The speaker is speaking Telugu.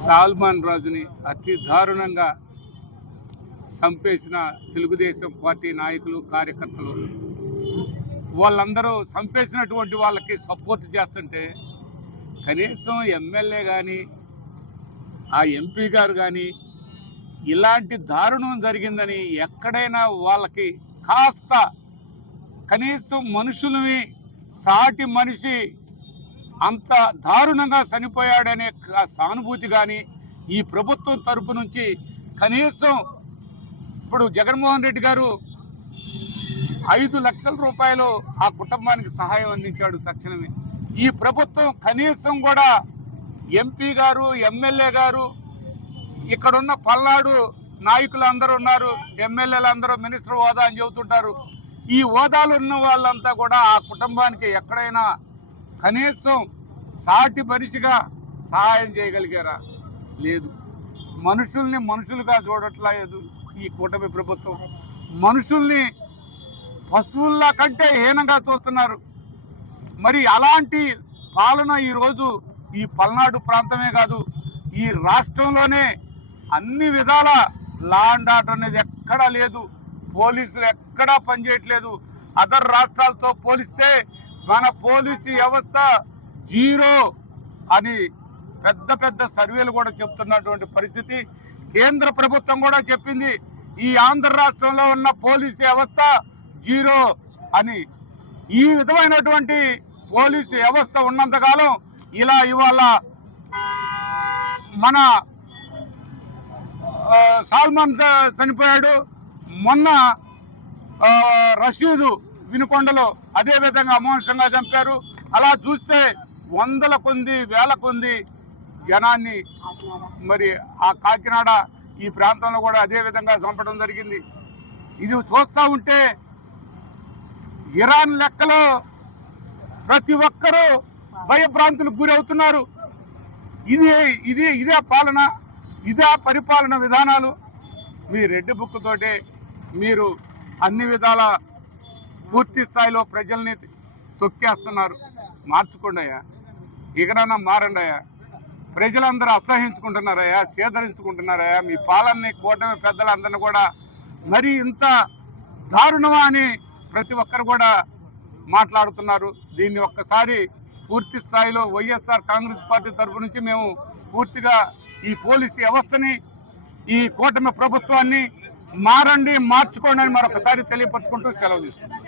సాల్మాన్ రాజుని అతి దారుణంగా చంపేసిన తెలుగుదేశం పార్టీ నాయకులు కార్యకర్తలు వాళ్ళందరూ చంపేసినటువంటి వాళ్ళకి సపోర్ట్ చేస్తుంటే కనీసం ఎమ్మెల్యే కానీ ఆ ఎంపీ గారు కానీ ఇలాంటి దారుణం జరిగిందని ఎక్కడైనా వాళ్ళకి కాస్త కనీసం మనుషులని సాటి మనిషి అంత దారుణంగా చనిపోయాడనే సానుభూతి కానీ ఈ ప్రభుత్వం తరపు నుంచి కనీసం ఇప్పుడు జగన్మోహన్ రెడ్డి గారు 5 లక్షల రూపాయలు ఆ కుటుంబానికి సహాయం అందించాడు తక్షణమే. ఈ ప్రభుత్వం కనీసం కూడా ఎంపీ గారు ఎమ్మెల్యే గారు ఇక్కడున్న పల్నాడు నాయకులు అందరూ ఉన్నారు, ఎమ్మెల్యేలు అందరూ మినిస్టర్ హోదా అని చెబుతుంటారు. ఈ హోదాలు ఉన్న వాళ్ళంతా కూడా ఆ కుటుంబానికి ఎక్కడైనా కనీసం సాటి మనిషిగా సహాయం చేయగలిగారా? లేదు. మనుషుల్ని మనుషులుగా చూడట్లేదు ఈ కూటమి ప్రభుత్వం. మనుషుల్ని పశువుల్లా కంటే హీనంగా చూస్తున్నారు. మరి అలాంటి పాలన ఈరోజు ఈ పల్నాడు ప్రాంతమే కాదు, ఈ రాష్ట్రంలోనే అన్ని విధాల లా అండ్ ఆర్డర్ అనేది ఎక్కడా లేదు. పోలీసులు ఎక్కడా పనిచేయట్లేదు. అదర్ రాష్ట్రాలతో పోలిస్తే మన పోలీసు వ్యవస్థ జీరో అని పెద్ద పెద్ద సర్వేలు కూడా చెప్తున్నటువంటి పరిస్థితి. కేంద్ర ప్రభుత్వం కూడా చెప్పింది ఈ ఆంధ్ర రాష్ట్రంలో ఉన్న పోలీసు వ్యవస్థ జీరో అని. ఈ విధమైనటువంటి పోలీసు వ్యవస్థ ఉన్నంతకాలం ఇలా ఇవాళ మన సాల్మాన్ చనిపోయాడు, మొన్న రషీదు వినుకొండలో అదేవిధంగా అమానుషంగా చంపారు. అలా చూస్తే వందల కొద్ది వేల కొద్ది జనాన్ని మరి ఆ కాకినాడ ఈ ప్రాంతంలో కూడా అదేవిధంగా చంపడం జరిగింది. ఇది చూస్తూ ఉంటే ఇరాన్ లెక్కలో ప్రతి ఒక్కరూ భయభ్రాంతులకు గురవుతున్నారు. ఇదే పాలన, ఇదే పరిపాలన విధానాలు. మీ రెడ్ బుక్ తోటే మీరు అన్ని విధాల పూర్తి స్థాయిలో ప్రజల్ని తొక్కేస్తున్నారు. మార్చుకోండి అయ్యా, ఇకనన్నా మారండి అయ్యా. ప్రజలందరూ అసహించుకుంటున్నారయ్యా, సేదరించుకుంటున్నారయ్యా. మీ పాలనని కూటమి పెద్దలందరినీ కూడా మరి ఇంత దారుణమా అని ప్రతి ఒక్కరు కూడా మాట్లాడుతున్నారు. దీన్ని ఒక్కసారి పూర్తి స్థాయిలో వైఎస్ఆర్ కాంగ్రెస్ పార్టీ తరఫు నుంచి మేము పూర్తిగా ఈ పోలీసు వ్యవస్థని, ఈ కూటమి ప్రభుత్వాన్ని మారండి, మార్చుకోండి అని మరొకసారి తెలియపరచుకుంటూ సెలవు తీసుకుంటాం.